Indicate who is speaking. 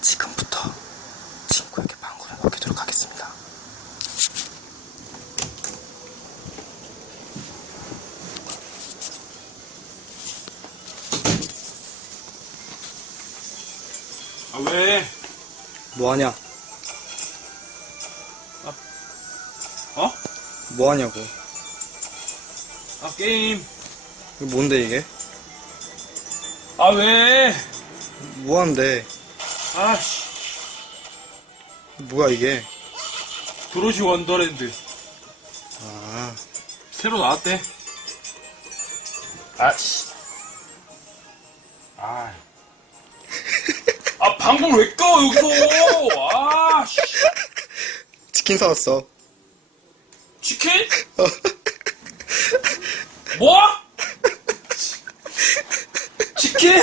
Speaker 1: 지금부터 친구에게 방구를 먹이도록 하겠습니다.
Speaker 2: 아, 왜?
Speaker 1: 뭐하냐?
Speaker 2: 어?
Speaker 1: 뭐하냐고.
Speaker 2: 아, 게임.
Speaker 1: 이거 뭔데 이게?
Speaker 2: 아, 왜?
Speaker 1: 뭐한데?
Speaker 2: 아, 씨.
Speaker 1: 뭐야 이게?
Speaker 2: 도로시 원더랜드.
Speaker 1: 아,
Speaker 2: 새로 나왔대. 아, 씨. 아. 아, 방금 왜 꺼, 여기서! 아, 씨.
Speaker 1: 치킨 사왔어.
Speaker 2: 치킨? 뭐? 치킨?